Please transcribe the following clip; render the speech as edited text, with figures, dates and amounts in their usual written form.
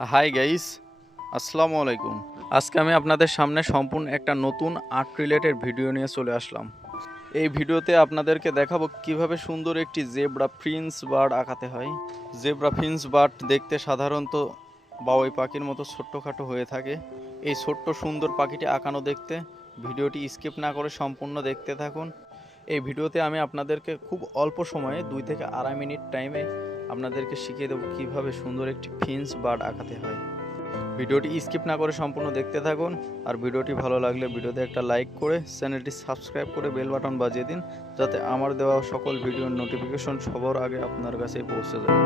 Hi guys, আসসালামু আলাইকুম। আজকে আমি আপনাদের সামনে সম্পূর্ণ একটা নতুন আর্ট রিলেটেড ভিডিও নিয়ে চলে আসলাম। এই ভিডিওতে আপনাদেরকে দেখাবো কিভাবে সুন্দর একটি জেব্রা ফিঞ্চ বার্ড আঁকাতে হয়। জেব্রা ফিঞ্চ বার্ড দেখতে সাধারণত বাবুই পাখির মতো ছোট্টখাটো হয়ে থাকে। এই ছোট্ট সুন্দর পাখিটি আঁকানো দেখতে ভিডিওটি স্কিপ না করে সম্পূর্ণ দেখতে থাকুন। এই ভিডিওতে আমি আপনাদেরকে খুব অল্প সময়ে 2 থেকে আড়াই মিনিট টাইমে আপনাদেরকে শিখিয়ে দেবো কীভাবে সুন্দর একটি ফিঞ্চ বার্ড আঁকাতে হয়। ভিডিওটি স্কিপ না করে সম্পূর্ণ দেখতে থাকুন। আর ভিডিওটি ভালো লাগলে ভিডিওতে একটা লাইক করে চ্যানেলটি সাবস্ক্রাইব করে বেল বাটন বাজিয়ে দিন, যাতে আমার দেওয়া সকল ভিডিওর নোটিফিকেশন সবার আগে আপনার কাছে পৌঁছে যায়।